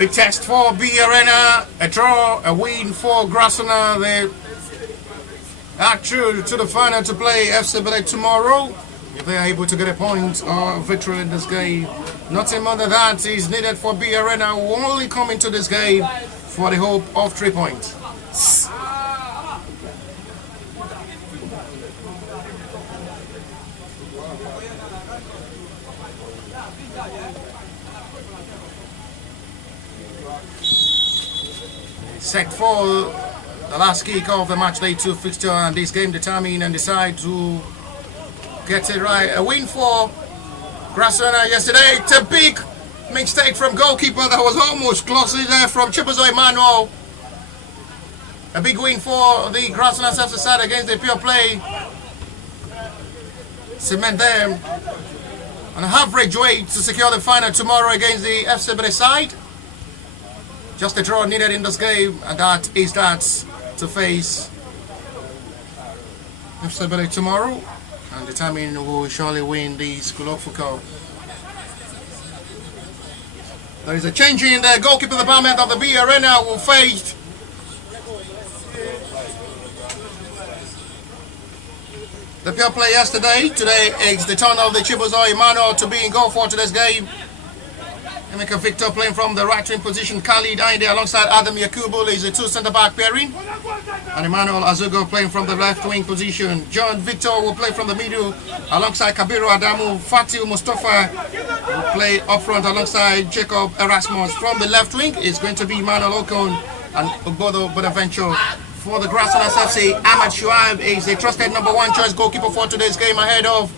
A test for B Arena, a draw, a win for Grassrunners. They are true to the final to play FC Belek tomorrow. If they are able to get a point or victory in this game, nothing more than that is needed for B Arena, who only come into this game for the hope of 3 points. Set for the last kick of the match day 2 fixture, and this game determine and decide to get it right. A win for Grassrunners yesterday. It's a big mistake from goalkeeper that was almost close there from Chibuzo Emmanuel. A big win for the Grassrunners FC side against the pure play. Cement them on an average way to secure the final tomorrow against the FC Belek side. Just a draw needed in this game, and that is that to face FC Belek tomorrow and determine who will surely win the School of Football. There is a change in the goalkeeper department of the B Arena, who faced the pure play yesterday. Today it's the turn of the Chibuzo Emmanuel to be in goal for today's game. Emeka Victor playing from the right wing position. Khalid Ainde alongside Adam Yakubu is a 2 centre-back pairing. And Emmanuel Azugo playing from the left wing position. John Victor will play from the middle alongside Kabiru Adamu. Fatil Mustafa will play up front alongside Jacob Erasmus. From the left wing is going to be Emmanuel Okon and Ogbodo Bonaventure. For the Grassrunners FC, Ahmad Shuaib is a trusted number 1 choice goalkeeper for today's game, ahead of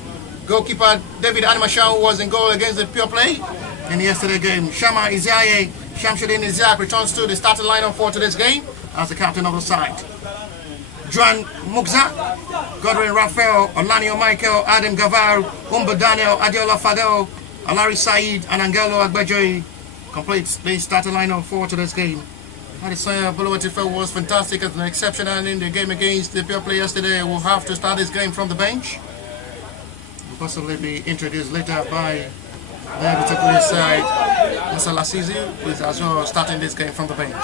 goalkeeper David Animashan, who was in goal against the pure play in yesterday's game. Shama Iziaye, Shamsuddin Iziak returns to the starting lineup for today's game as the captain of the side. Juan Mugza, Godwin Raphael, Olanio Michael, Adam Gavar, Umba Daniel, Adiola Fadel, Alari Said, and Angelo Agbejoy completes the starting lineup for today's game. Adesanya Bolowatifel was fantastic as an exceptional in the game against the pure play yesterday. Will have to start this game from the bench. Will possibly be introduced later by the particular side. Musa Lasizi is as well starting this game from the bench.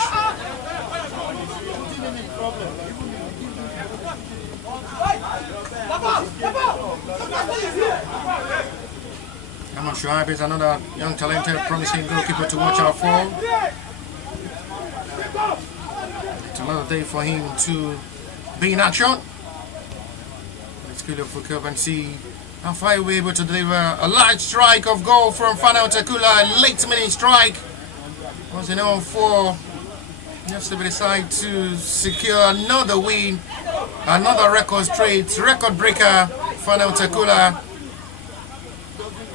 Ahmad Shuaib is another young, talented, promising goalkeeper to watch out for. It's another day for him to be in action. Let's go for Cup and see how far he'll be able to deliver a large strike of goal from Fana Otakula. A late minute strike was enough for FC Belek side to secure another win, another record breaker. Fana Otakula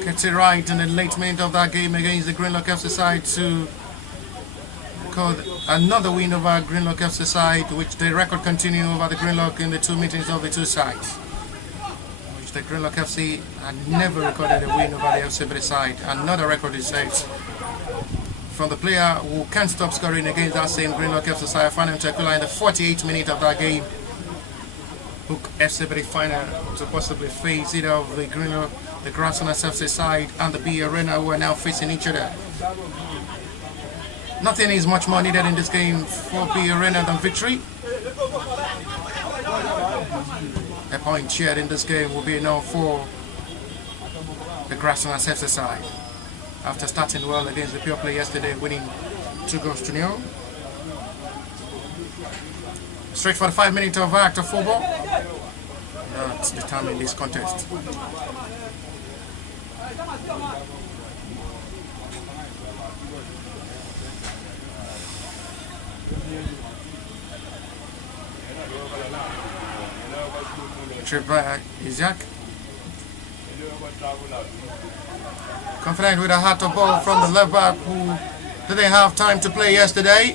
gets it right in the late minute of that game against the Greenlock FC side to record another win over Greenlock FC side, which the record continue over the Greenlock in the 2 meetings of the 2 sides. The Greenlock FC had never recorded a win over the FC Belek side. Another record is set from the player who can't stop scoring against that same Greenlock FC side, Fana Otakula, in the 48th minute of that game. Hook FC Belek final to possibly face either of the Greenlock, the Grassrunners FC side, and the B Arena, who are now facing each other. Nothing is much more needed in this game for B Arena than victory. A point shared in this game will be enough for the Grassrunners FC side. After starting well against the pure play yesterday, winning 2-0. Straight for the 5 minutes of active football. That's determining this contest. Trip by Isaac. Confident with a hot ball from the left back, who didn't have time to play yesterday.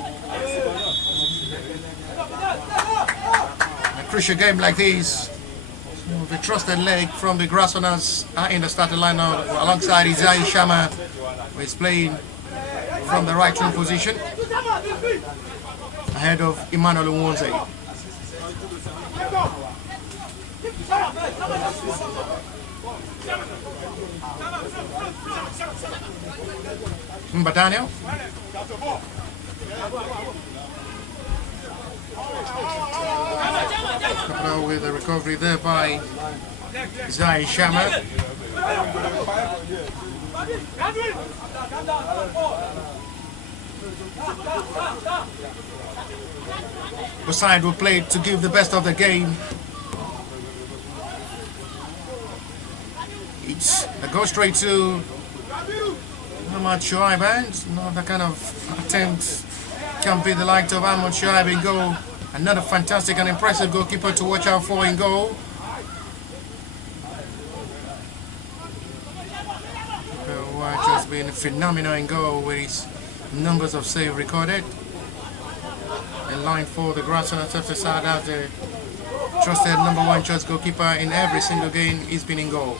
A crucial game like this, the trusted leg from the Grassrunners are in the starting lineup alongside Isaiah Shama, who is playing from the right wing position ahead of Emmanuel Nwonze. Daniel. With a recovery there by Zai Shama. The side will play to give the best of the game. It goes straight to Ahmad Shoaib, and not that kind of attempt can be the like of Ahmad Shoaib in goal. Another fantastic and impressive goalkeeper to watch out for in goal. Just been phenomenal in goal with his numbers of saves recorded. In line for the Grassrunners FC side as the trusted #1 choice goalkeeper in every single game he's been in goal.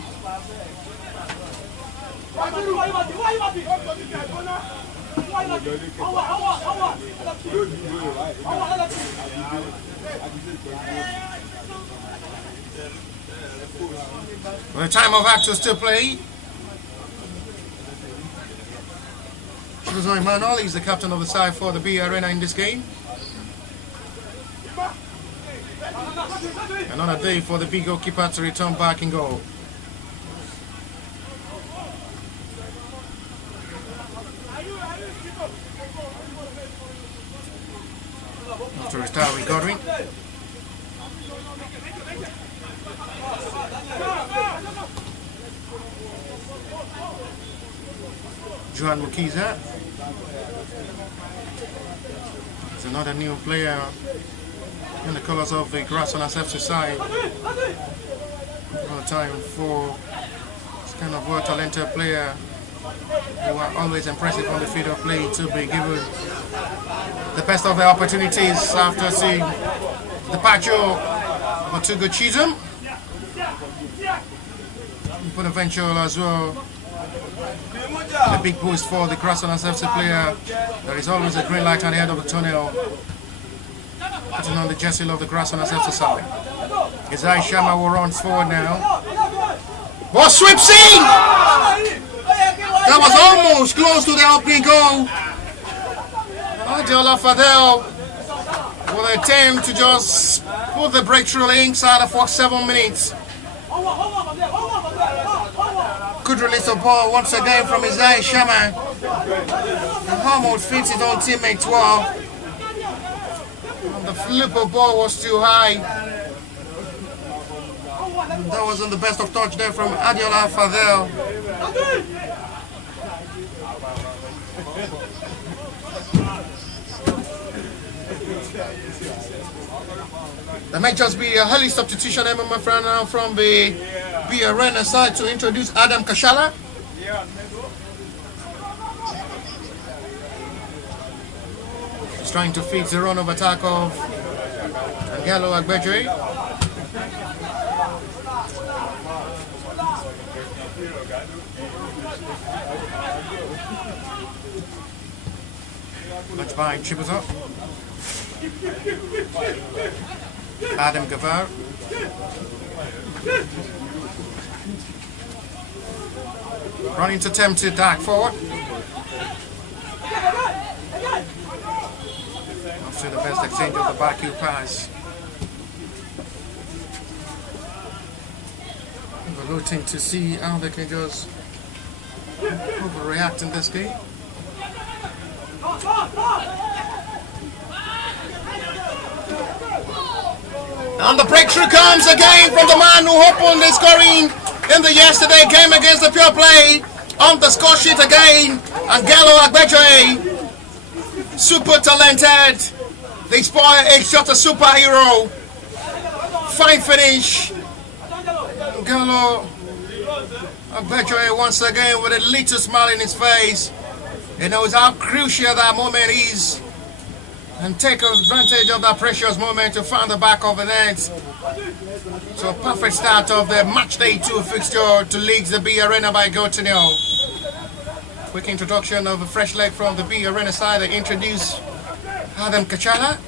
Well, the time of act to still play. Emmanuel is the captain of the side for the B Arena in this game. Another day for the B goalkeeper to return back in goal. To restart with Godwin. Juan Mukiza. It's another new player in the colours of the Grassrunners FC side. No time for this kind of well-talented player who are always impressive on the field of play to be given the best of their opportunities after seeing the departure of Otugo Chisholm. Bonaventure as well. A big boost for the Grassrunners FC player. There is always a green light at the end of the tunnel. Putting on the jersey of the Grassrunners FC side. Isai Shama will run forward now. Ball sweeps in! That was almost close to the opening goal. Adiola Fadel will attempt to just put the breakthrough inside of 47 minutes. Good release of ball once again from Isai Shama. And Hormone fits his own teammate well. And the flip of ball was too high. And that wasn't the best of touch there from Adiola Fadel. There might just be a early substitution, my friend, now from the B Arena side to introduce Adam Kashala. He's trying to feed the run of attack of Angelo Agbeje. Let's buy Chippers up. Adam Gavar. Running to attempt to dark forward. After the best exchange of the back heel pass. We're looking to see how they can just overreact in this game. And the breakthrough comes again from the man who opened the scoring in the yesterday game against the Pure Play. On the score sheet again, Angelo Agbeje. Super talented. This boy is just a superhero. Fine finish. Angelo Agbeje once again with a little smile in his face. He knows how crucial that moment is. And take advantage of that precious moment to find the back of the net. So a perfect start of the match day 2 fixture to leagues the B Arena by goal to nil. Quick introduction of a fresh leg from the B Arena side. They introduce Adam Kachala.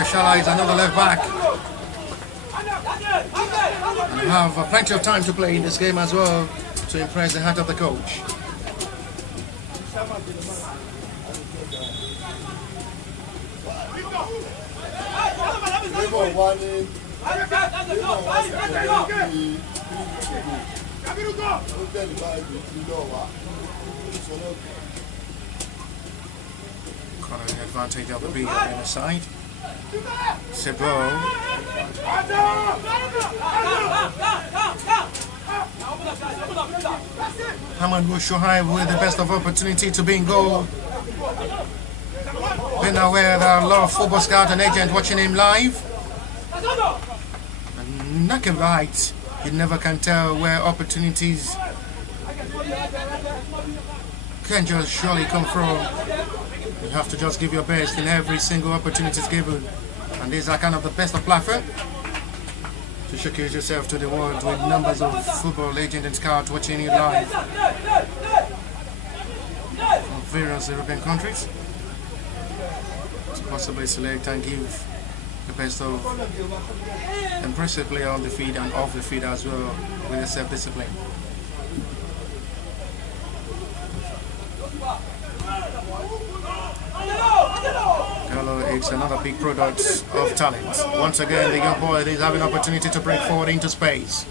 Kashala is another left back. And have plenty of time to play in this game as well to impress the heart of the coach. Corner advantage of the B on the side. Sebo. Hamad Mushohai with the best of opportunity to be in goal. Been aware there are a lot of football scout and agent watching him live. And knock it right. You never can tell where opportunities can just surely come from. You have to just give your best in every single opportunity given. And these are kind of the best of platform to showcase yourself to the world with numbers of football agents and scouts watching you live from various European countries to possibly select and give the best of impressive player on the field and off the field as well with a self-discipline. It's another big product of talent. Once again, the young boy is having an opportunity to break forward into space.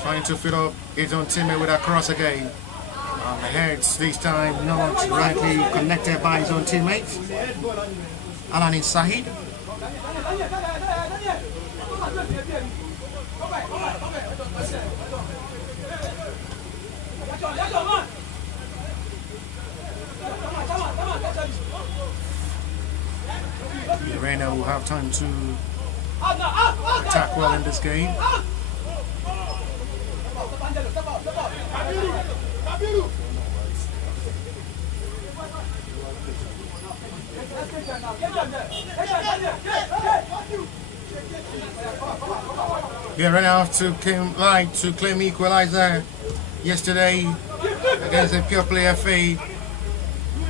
Trying to fill up his own teammate with a cross again. On the heads this time, not rightly connected by his own teammate. Alanin Sahid. Arena will have time to attack well in this game. Arena have to claim equalizer yesterday against the Pure Play FA.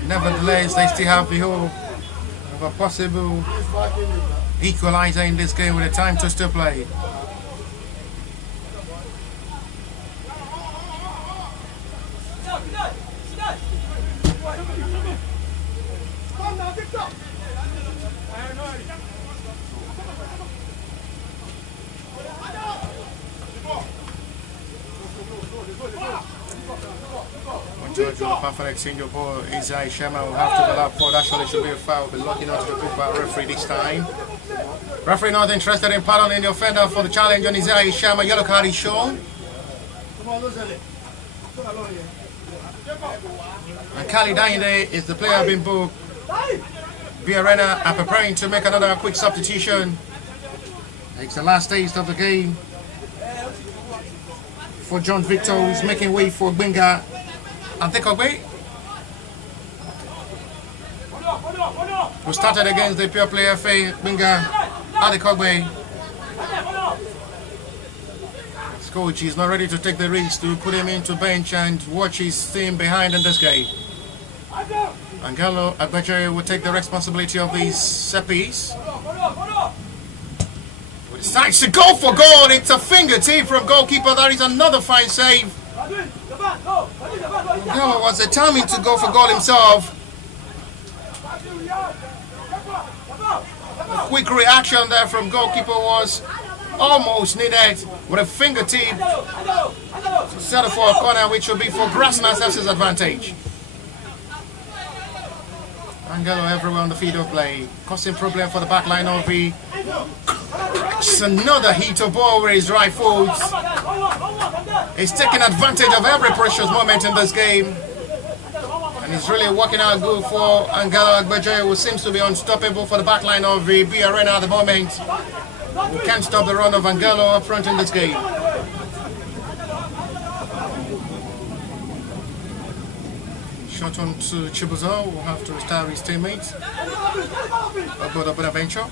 Nevertheless, they still have the hope of a possible equalizer in this game with the time to still play. Perfect exchange of ball. Isai Shema will have to go up for. Actually should be a foul. Be lucky not to be picked by referee this time. Referee not interested in pardoning the offender for the challenge on Isai Shema. Yellow card is shown. And Kali Dainde is the player being booked. Arena are preparing to make another quick substitution. It's the last taste of the game for John Victor, who's making way for Benga. And take away. We started against the Pure Play FA, Binga, Adekogbe. His coach is not ready to take the risk to put him into bench and watch his team behind in this game. Angelo Agbaje will take the responsibility of these set piece. Decides to go for goal. It's a fingertip from goalkeeper. That is another fine save. Angelo was determined to go for goal himself. A quick reaction there from goalkeeper was almost needed with a fingertip to settle for a corner, which will be for Grassrunners FC's advantage. Angelo everywhere on the field of play, causing problem for the back line of the. It's another hit of ball with his right foot. He's taking advantage of every precious moment in this game. And he's really working out good for Angelo Agbaje, who seems to be unstoppable for the back line of the B Arena at the moment. We can't stop the run of Angelo up front in this game. Shot on to Chibuzo, will have to restart his teammates. About Bonaventure.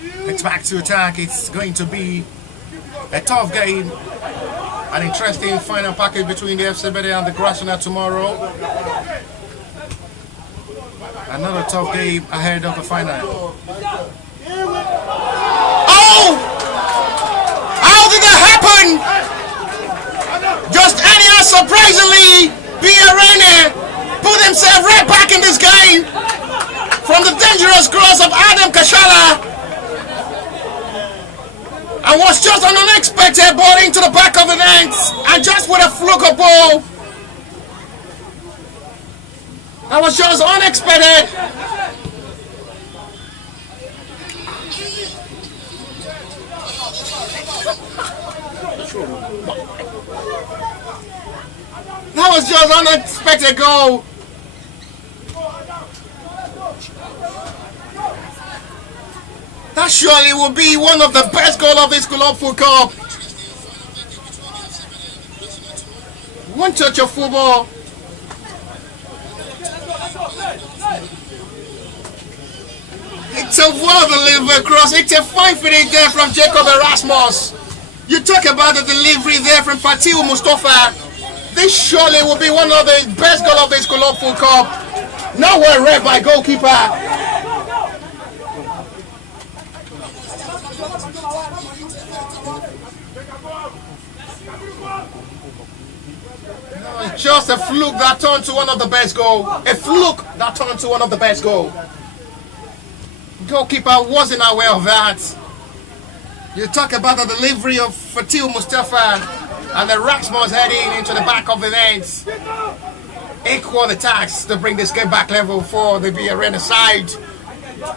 It's back to attack. It's going to be A tough game, an interesting final package between the FC Bede and the Grassrunners tomorrow. Another tough game ahead of the final. Oh! How did that happen? Just anyhow, surprisingly, BRN put himself right back in this game from the dangerous cross of Adam Kashala. And was just an unexpected ball into the back of the net, and just with a fluke of ball. That was just unexpected. That was just unexpected goal. That surely will be one of the best goals of this Club Foot Cup. One touch of football. It's a well delivered cross. It's a fine finish there from Jacob Erasmus. You talk about the delivery there from Fatiu Mustafa. This surely will be one of the best goals of this Club Foot Cup. Now well read by goalkeeper. Just a fluke that turned to one of the best goals. A fluke that turned to one of the best goals. Goalkeeper wasn't aware of that. You talk about the delivery of Fatil Mustafa and the Rasmus heading into the back of the net. Equal attacks to bring this game back level for the BRN side.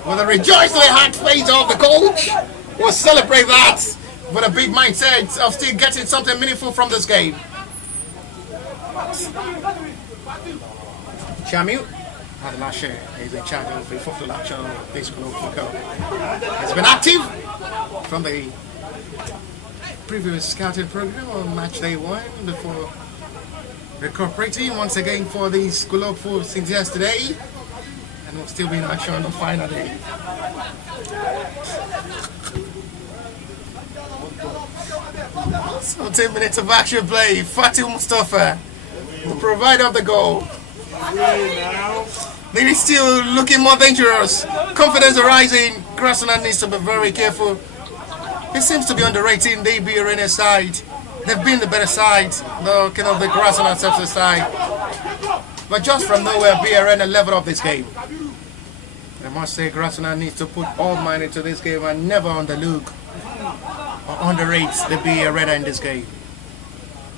With a rejoicingly hard face of the coach. We'll celebrate that with a big mindset of still getting something meaningful from this game. Chamil had last year. He's in charge of the football action of this Club Foot Cup. He's been active from the previous scouting program on match day 1 before recuperating once again for the Club Foot since yesterday, and will still be in action on the final day. So 10 minutes of action play. Fatil Mustafa, the provider of the goal. They're still looking more dangerous. Confidence arising. Grassrunners needs to be very careful. It seems to be underrating the BRN side. They've been the better side, the kind of the Grassrunners FC side. But just from nowhere, BRN leveled up this game. I must say, Grassrunners needs to put all mind into this game and never underlook or underrate the BRN in this game.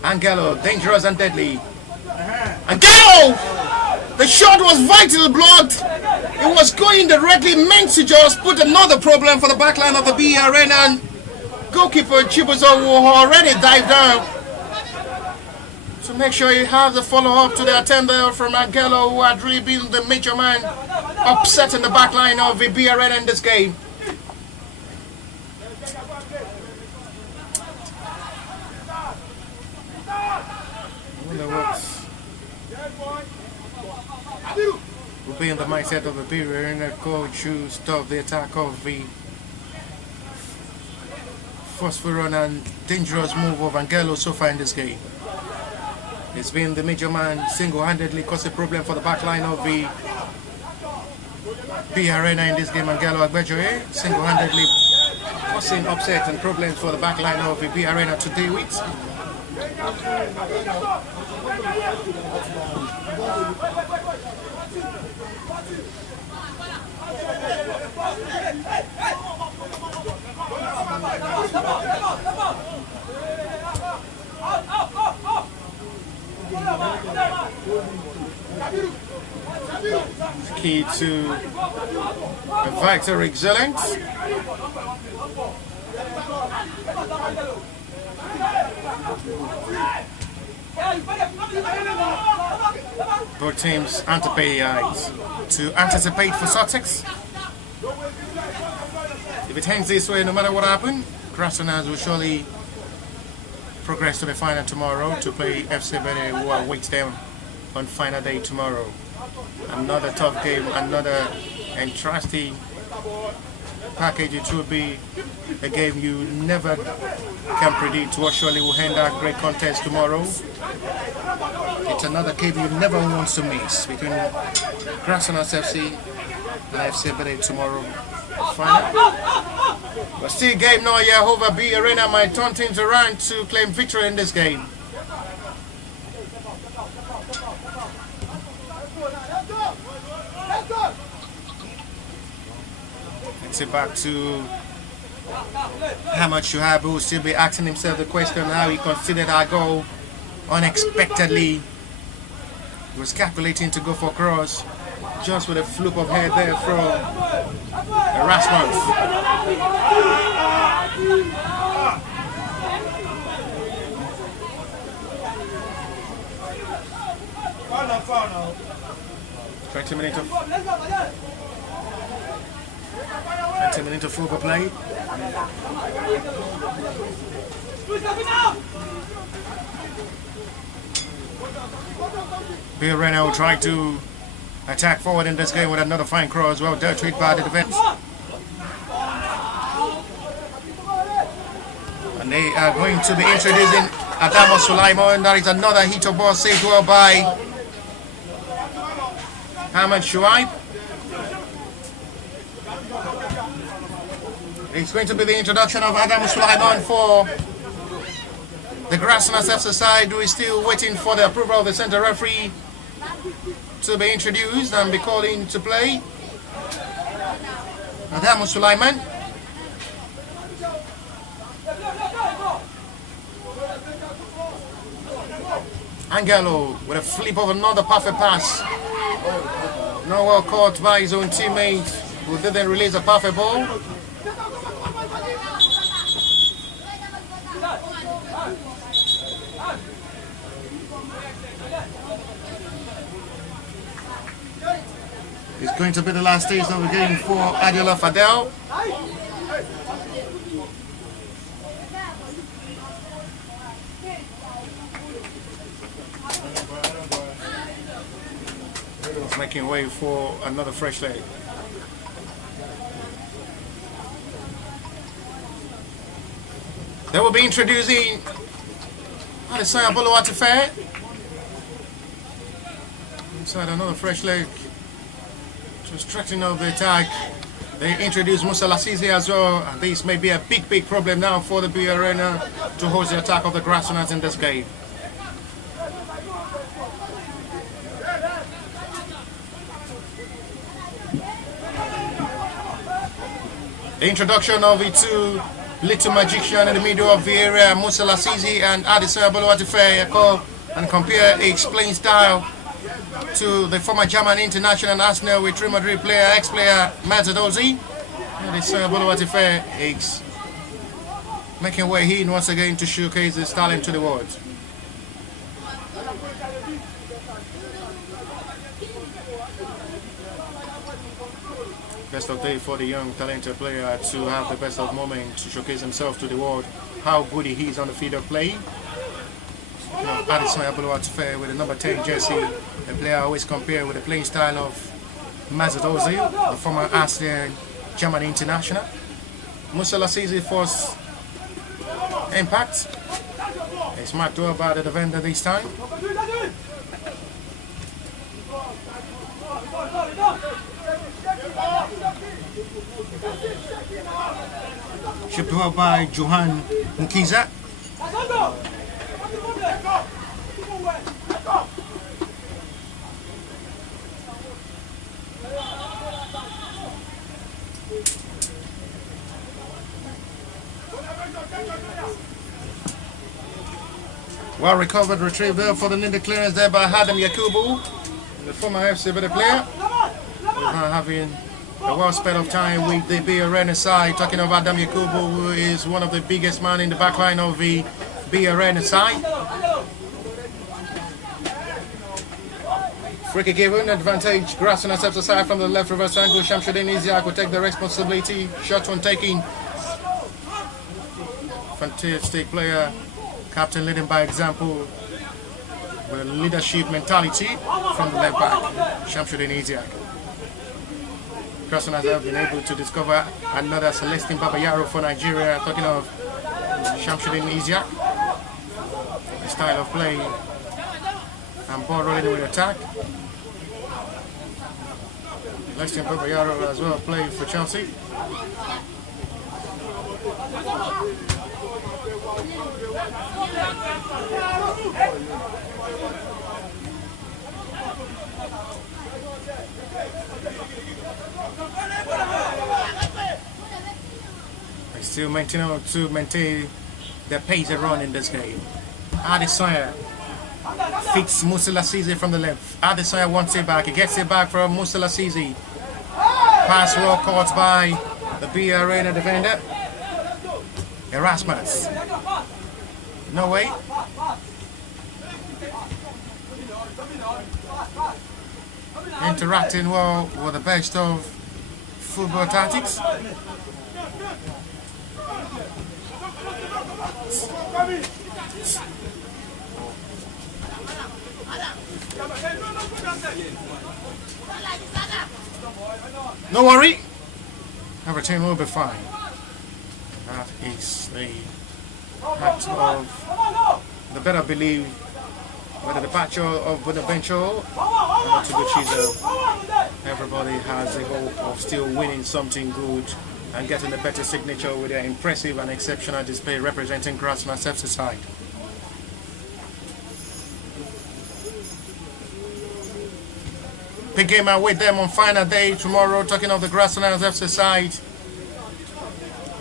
Angelo, dangerous and deadly. Angelo! The shot was vitally blocked. It was going directly, meant to just put another problem for the backline of the BRN, and goalkeeper Chibuzo will already dive down to make sure you have the follow-up to the attempt there from Angelo, who had really been the major man upsetting the backline of the BRN in this game. Will be in the mindset of the BRN coach to stop the attack of the phosphorus and dangerous move of Angelo so far in this game. It's been the major man single-handedly caused a problem for the backline of the BRN in this game. Angelo Agbejoye single-handedly causing upset and problems for the backline of the BRN to deal with. Key to a victory excellence. Both teams to anticipate for Sussex. If it hangs this way, no matter what happens, Grassrunners will surely progress to the final tomorrow to play FC Bede, who awaits them on final day tomorrow. Another tough game, another interesting package. It will be a game you never can predict what surely will end that great contest tomorrow. It's another game you never want to miss between Grassrunners FC and FC Bede tomorrow. Final. But still game now here over B Arena might turn things around to claim victory in this game. Let's see back to Hamad Shuaib, who will still be asking himself the question how he considered our goal unexpectedly. He was calculating to go for cross, just with a fluke of head there from Grassrunners. Final. 20 minutes of football play. Bill Renner will try to attack forward in this game with another fine cross. Well dealt with by the defense. And they are going to be introducing Adamo Sulaiman. That is another hit of ball saved well by Hamad Shuaib. It's going to be the introduction of Adamo Sulaiman for the Grassrunners FC side, who is still waiting for the approval of the center referee to be introduced and be called in to play. Adamo Sulaiman. Angelo with a flip of another perfect pass. Not well caught by his own teammate, who didn't release a perfect ball. It's going to be the last stage of the game for Adiola Fadel. He's making way for another fresh leg. They will be introducing Adesanya Boluwatife. Inside another fresh leg. Just strengthening up the attack. They introduce Musa Lassisi as well, and this may be a big problem now for the B Arena to host the attack of the Grassrunners in this game. The introduction of the two little magician in the middle of the area, Musa Lassisi and Adesanya Boluwatife, and compare its playing style to the former German international Arsenal with Real Madrid player, ex-player Mesut Ozil. Adesanya Boluwatife is making way in once again to showcase his talent to the world. Best of day for the young talented player to have the best of moment to showcase himself to the world, how good he is on the field of play. Adesanya Boluwatife with the number 10 jersey, a player always compared with the playing style of Mesut Ozil, the former Arsenal German international. Musa Lassisi first impact. It's marked well by the defender this time. Shipped well by Johan Nkiza. Well recovered retrieve there for the needed clearance there by Adam Yakubu, the former FC Bede player. Having a well spent of time with the B Arena side, talking about Adam Yakubu, who is one of the biggest man in the back line of the B Arena side. Free kick given, advantage Grassrunners FC side from the left reverse angle. Shamsuddin Isiaq will take the responsibility. Shot one taking. Fantastic player, captain leading by example with a leadership mentality from the left back, Shamsuddin Isiaq. Grassrunners have been able to discover another Celestine Babayaro for Nigeria. Talking of Shamsuddin Isiaq. The style of play and ball rolling with attack. Celestine Babayaro as well playing for Chelsea. They still maintain their pace and run in this game. Adesanya fits Musa Lasisi from the left. Adesanya wants it back. He gets it back from Musa Lasisi. Pass well caught by the B Arena defender. Erasmus. No way. Interacting well with the best of football tactics. No worry, everything will be fine. That is the act of the better believe with the departure of Bonaventure to the Chizo. Everybody has the hope of still winning something good and getting a better signature with their impressive and exceptional display representing Grassrunners FC side. Big game await them on final day tomorrow. Talking of the Grassrunners FC side.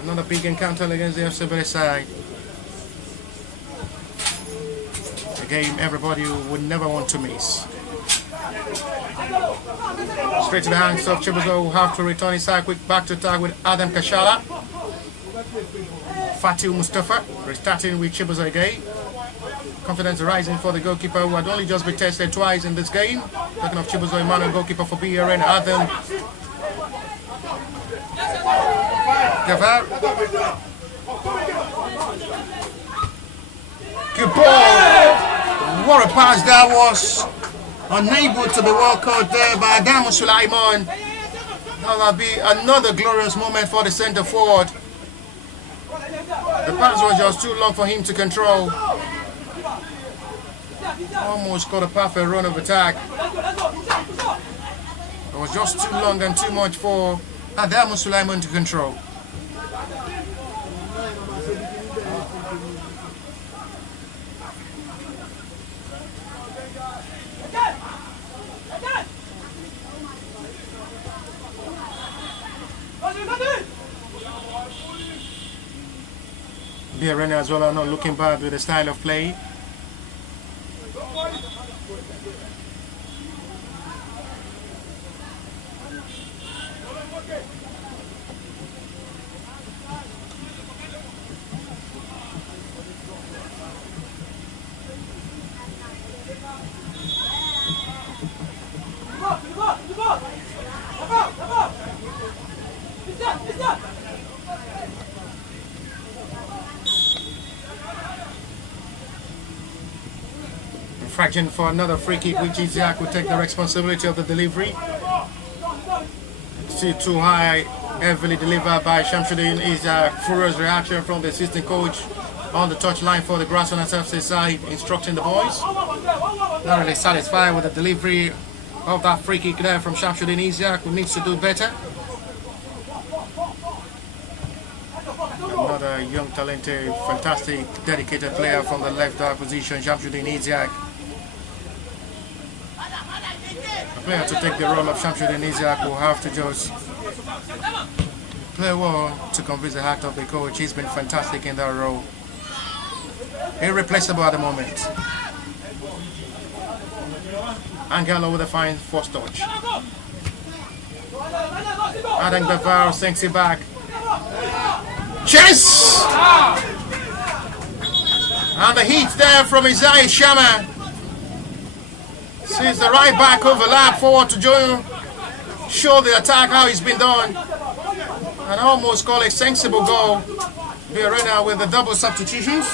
Another big encounter against the FC side. A game everybody would never want to miss. Straight to the hands of Chibuzo, who have to return his side quick back to tag with Adam Kashala. Fatiu Mustafa restarting with Chibuzo again. Confidence rising for the goalkeeper, who had only just been tested twice in this game. Talking of Chibuzo Emmanuel, goalkeeper for BRN, Adam. Gavar. Good ball. What a pass that was. Unable to be well caught there by Adamu Sulaiman. That will be another glorious moment for the centre forward. The pass was just too long for him to control. Almost got a perfect run of attack. It was just too long and too much for Adamu Sulaiman to control. The arena as well are not looking bad with the style of play. Infraction for another free kick, which Isiaq will take the responsibility of the delivery. Still too high, heavily delivered by Shamsuddin. Isiaq. Furious reaction from the assistant coach on the touchline for the Grassrunners FC side, instructing the boys. Not really satisfied with the delivery of that free kick there from Shamsuddin Isiaq, who needs to do better. Another young, talented, fantastic, dedicated player from the left position, Shamsuddin Isiaq. A player to take the role of Shamsuddin Isiaq will have to just play well to convince the heart of the coach. He's been fantastic in that role. Irreplaceable at the moment. Angelo with a fine first touch. Adam Gavar sinks it back. Chase! And the heat there from Isaiah Shama. Sees the right back overlap forward to join, show the attack how it's been done. And almost call a sensible goal. Arena with the double substitutions.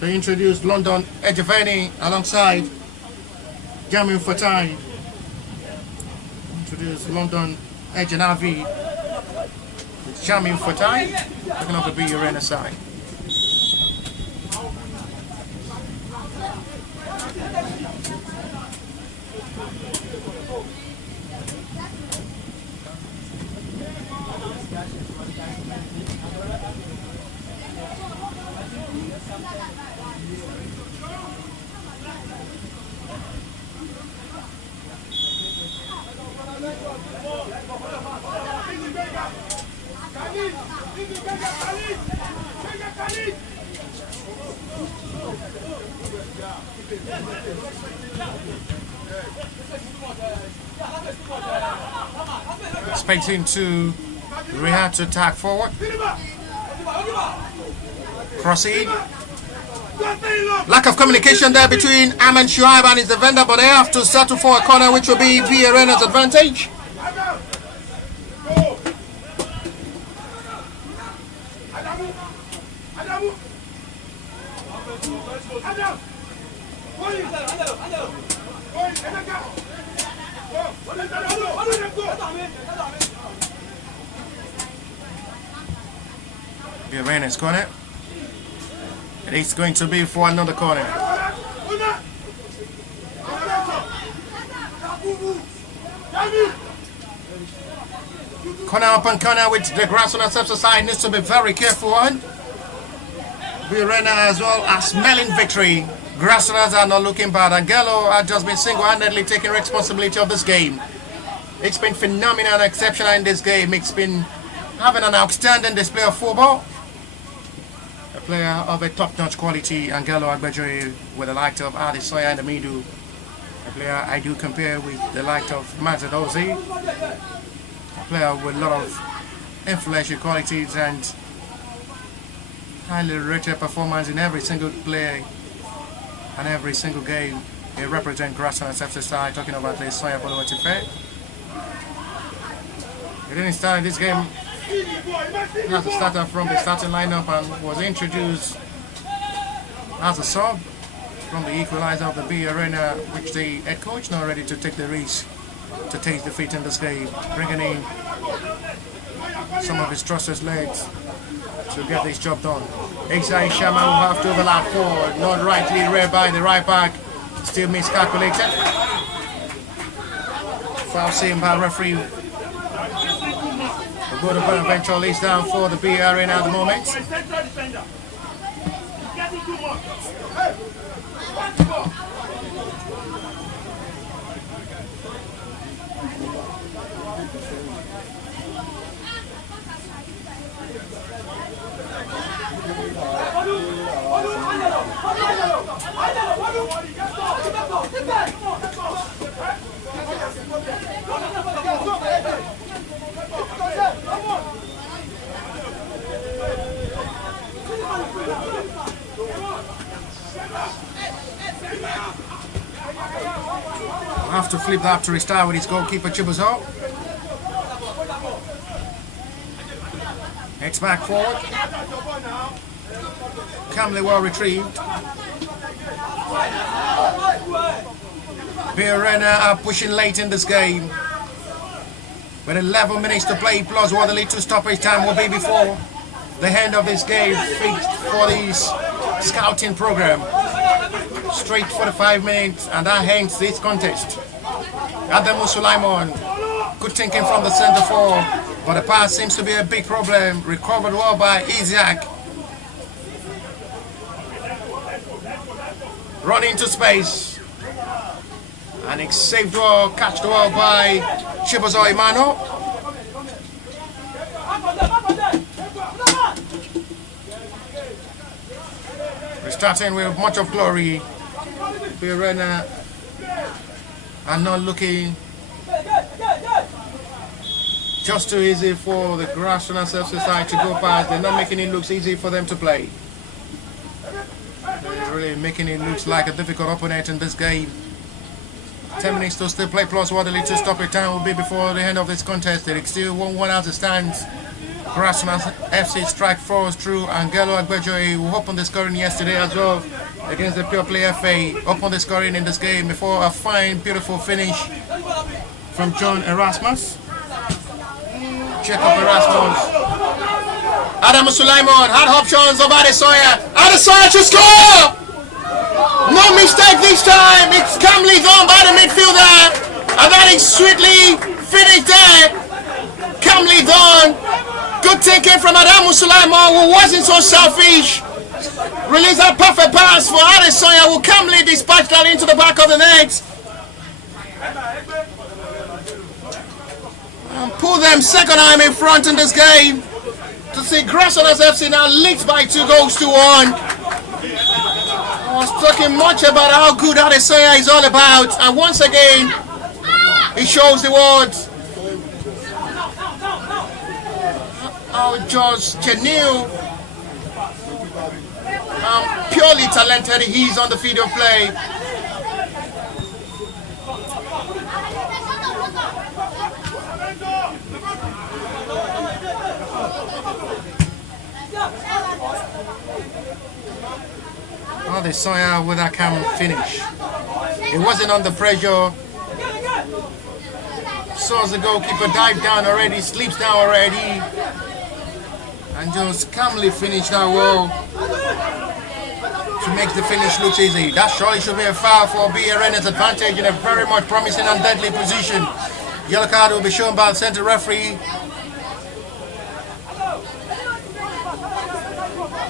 They introduced London Ejeveni alongside Jamin Fatai. Introduced London Ejanavi with Charming Fatai, looking off the B Arena side. Expecting to react to attack forward. Proceed. Lack of communication there between Aman Shuaib and his defender, but they have to settle for a corner which will be V Arena's advantage. The Arena's corner. It is going to be for another corner. Corner upon corner, which the Grassrunners side needs to be very careful on. The Arena as well as smelling victory. Grassrunners are not looking bad. Angelo has just been single-handedly taking responsibility of this game. It's been phenomenal and exceptional in this game. It's been having an outstanding display of football. A player of a top-notch quality, Angelo Agbejoye, with the likes of Adi Soya in the middle. A player I do compare with the likes of Mazadozi. A player with a lot of influential qualities and highly rated performance in every single play and every single game. They represent Grassrunners FC side, talking about the Soya Bolowatife. He didn't start this game. He has to start from the starting lineup and was introduced as a sub from the equalizer of the B Arena, which the head coach now ready to take the risk to take defeat in this game, bringing in some of his trusted legs to get this job done. Isai Shama will have to overlap forward, not rightly read by the right back, still miscalculated. Foul seen by referee. The goal eventually is down for the B Arena at the moment. Have to flip that to restart with his goalkeeper Chibuzo. It's back forward. Calmly well retrieved. B Arena are pushing late in this game. With 11 minutes to play plus what the lead to stoppage time will be before the end of this game fixed for this scouting program. Straight 45 minutes and that ends this contest. Adamu Sulaimon, good thinking from the centre forward, but the pass seems to be a big problem. Recovered well by Isaac. Run into space. And it's saved well, catched well by Chibozo Imano. We're starting with much of glory. B Arena are not looking just too easy for the Grassrunners FC side to go past. They're not making it look easy for them to play. They're really making it look like a difficult opponent in this game. 10 minutes to still play plus what the little stoppage time will be before the end of this contest. It's still 1-1 as it stands. Grassrunners FC strike force through Angelo Agbejoye, who opened the scoring yesterday as well against the Pure Play FA. Opened the scoring in this game before a fine, beautiful finish from John Erasmus. check up the response. Adam Sulaiman had options of Adesoya. Adesoya to score! No mistake this time. It's calmly done by the midfielder. And that is sweetly finished there. Calmly done. Good thinking from Adam Sulaiman, who wasn't so selfish. Release that perfect pass for Adesoya, who calmly dispatched that into the back of the net. And put them second time in front in this game. To see Grassrunners FC now leads by 2-1. I was talking much about how good Adesoya is all about, and once again, he shows the world how just genuine, purely talented he is on the field of play. Adesoya with that calm finish. It wasn't under pressure. Saw the goalkeeper dive down already, sleeps down already, and just calmly finish that well to make the finish look easy. That surely should be a foul for BRN's advantage in a very much promising and deadly position. Yellow card will be shown by the centre referee.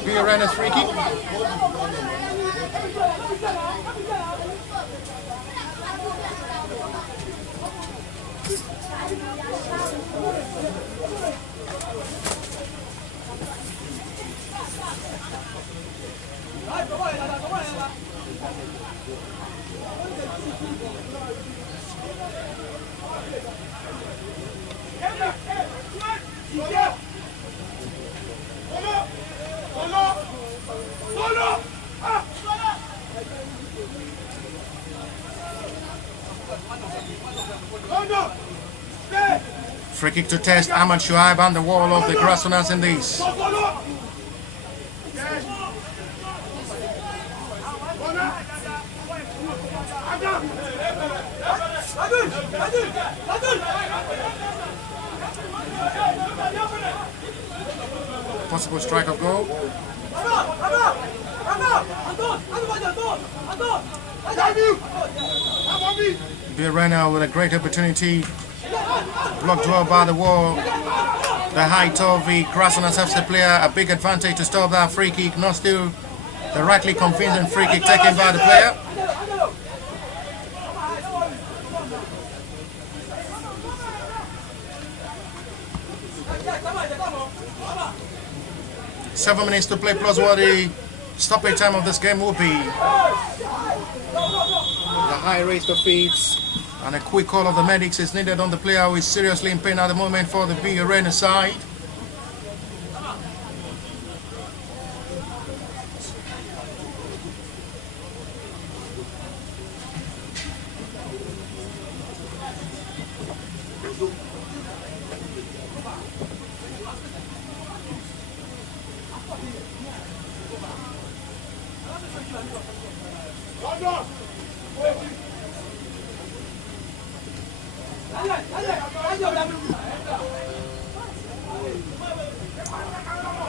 BRN's free kick. Free kick to test Ahmad Shuaib on the wall of the Grassrunners in this. Possible strike of goal. Birena with a great opportunity. Blocked well by the wall. The height of the Grassrunners FC player, a big advantage to stop that free kick. Not still the rightly convincing free kick taken by the player. Seven minutes to play plus what the stoppage time of this game will be. The high rate of feeds and a quick call of the medics is needed on the player who is seriously in pain at the moment for the B Arena side.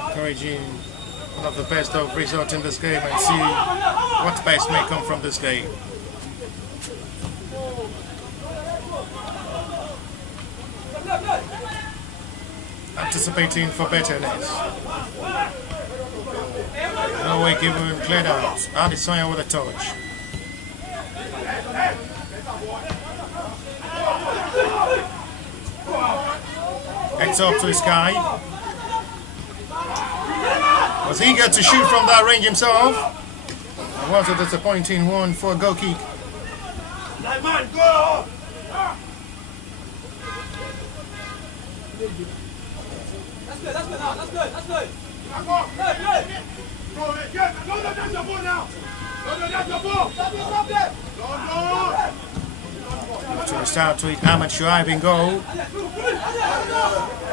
Encouraging one of the best of results in this game and see what best may come from this game. Anticipating for betterness. No way given, cleared out. Adesoya with a touch. Heads up to his guy. Was eager to shoot from that range himself. It was a disappointing one for a goal kick. That's good, that's good. To restart to it, Ahmad Shuaib in goal.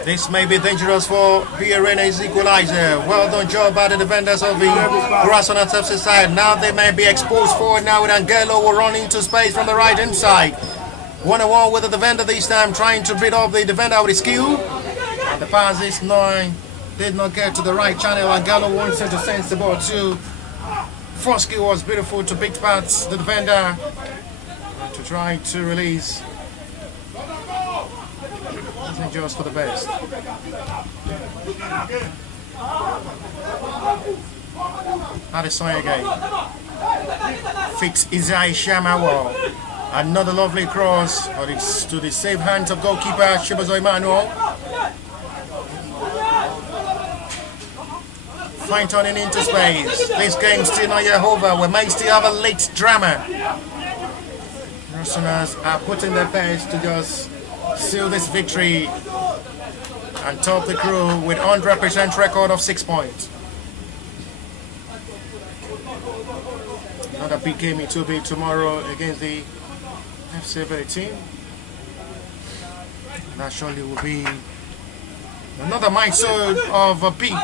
This may be dangerous for B Arena's equalizer. Well done job by the defenders of the Grassrunners FC side. Now they may be exposed forward now with Angelo will run into space from the right hand side. 1-on-1 with the defender this time, trying to beat off the defender with his skill. The passes, 9 did not get to the right channel, and Gallo wanted to send the ball to. First kill was beautiful to Big Pats, the defender, to try to release. Isn't just for the best. Addison again. Fix Isaiah Shamawa. Another lovely cross, but it's to the safe hands of goalkeeper Shibazo Emmanuel. Fine turning into space. This game's still not yet over. We might still have a late drama. Grassrunners are putting their best to just seal this victory and top the crew with 100% record of 6 points. Another big game it will be tomorrow against the FC Valley team. That surely will be another milestone of a big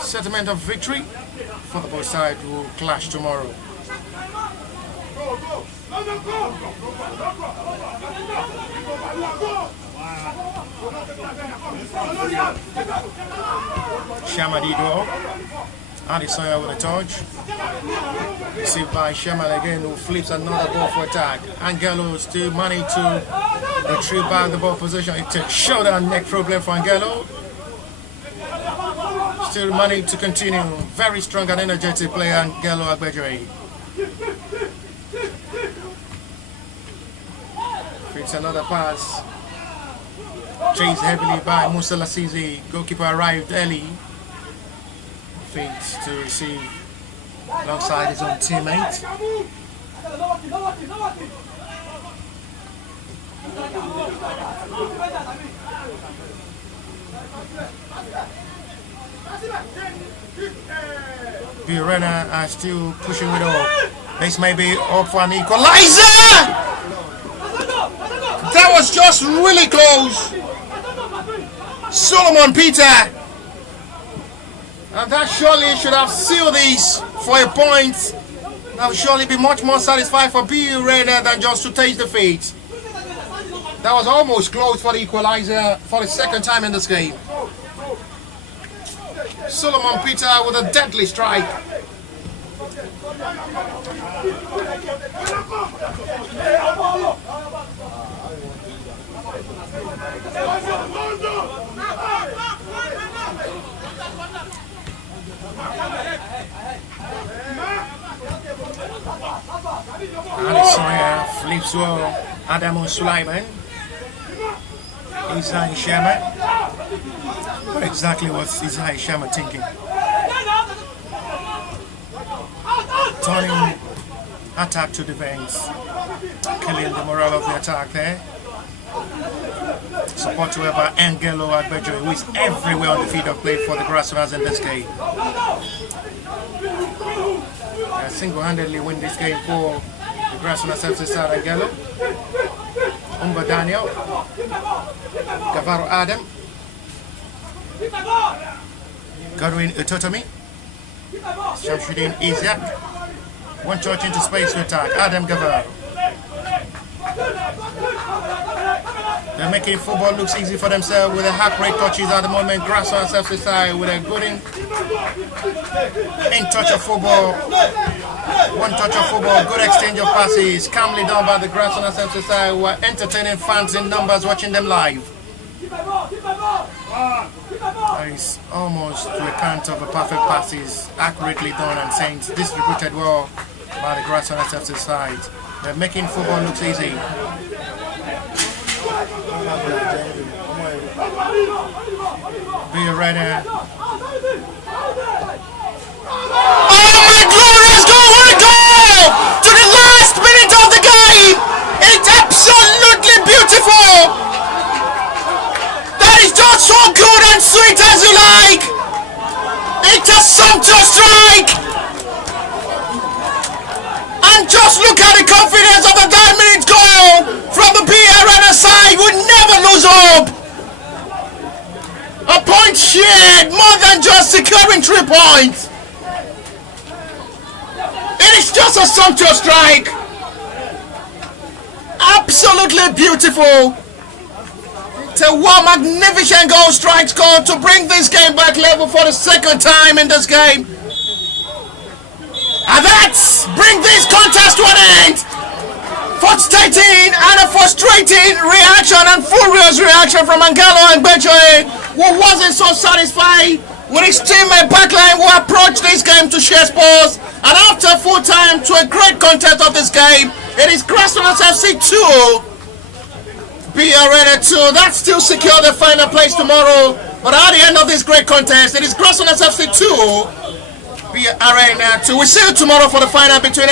settlement of victory for the both side will clash tomorrow. Shamadido, Adesanya with a touch. Received by Shamal again, who flips another ball for attack. Angelo still managed to retrieve back the ball position. It's a shoulder and neck problem for Angelo. Still managed to continue. Very strong and energetic player, Angelo Agbejoy. It's another pass. Chased heavily by Musa Lassizi. Goalkeeper arrived early. Fakes to receive alongside his own teammate. Birena are still pushing it up. This may be up for an equalizer! That was just really close. Solomon Peter. And that surely should have sealed this for a point. That would surely be much more satisfied for Birena than just to taste defeat. That was almost close for the equalizer for the second time in this game. Solomon Peter with a deadly strike. Adesanya flips well. Adamu Sulaiman. Isaiah Shama. What exactly was Isaiah Shama thinking? Turning attack to defense, killing the morale of the attack there. Support to whoever Angelo Agbejoy, who is everywhere on the field of play for the Grassrunners in this game. Single-handedly win this game for the Grassrunners FC side. Angelo, Umba Daniel, Gavaro Adam, Godwin Utotomi, Shamshuddin Isaac. One touch into space to attack. Adam Gavaro. They're making football looks easy for themselves with the heart rate touches at the moment. Grassrunners FC side with a good in touch of football. One touch of football, good exchange of passes, calmly done by the Grassrunners FC side, who are entertaining fans in numbers watching them live. That is almost to a count of a perfect passes, accurately done and saying distributed well by the Grassrunners FC side. They're making football look easy. Be ready. Oh my glorious goal! What a goal! To the last minute of the game! It's absolutely beautiful! That is just so good and sweet as you like! It's a sumptuous strike! And just look at the confidence of the 9-minute goal from the Birena side. Would never lose hope. A point shared, more than just securing 3 points. It is just a sumptuous strike. Absolutely beautiful. One magnificent goal strike score to bring this game back level for the second time in this game. And that's bring this contest to an end. Frustrating and a frustrating reaction and furious reaction from Angelo and Bejoy, who wasn't so satisfied with his teammate backline who approached this game to share sports. And after full time to a great contest of this game, it is Grassrunners FC 2. Arena 2. That still secure the final place tomorrow. But at the end of this great contest, it is Grassrunners FC 2. Arena 2. We see you tomorrow for the final between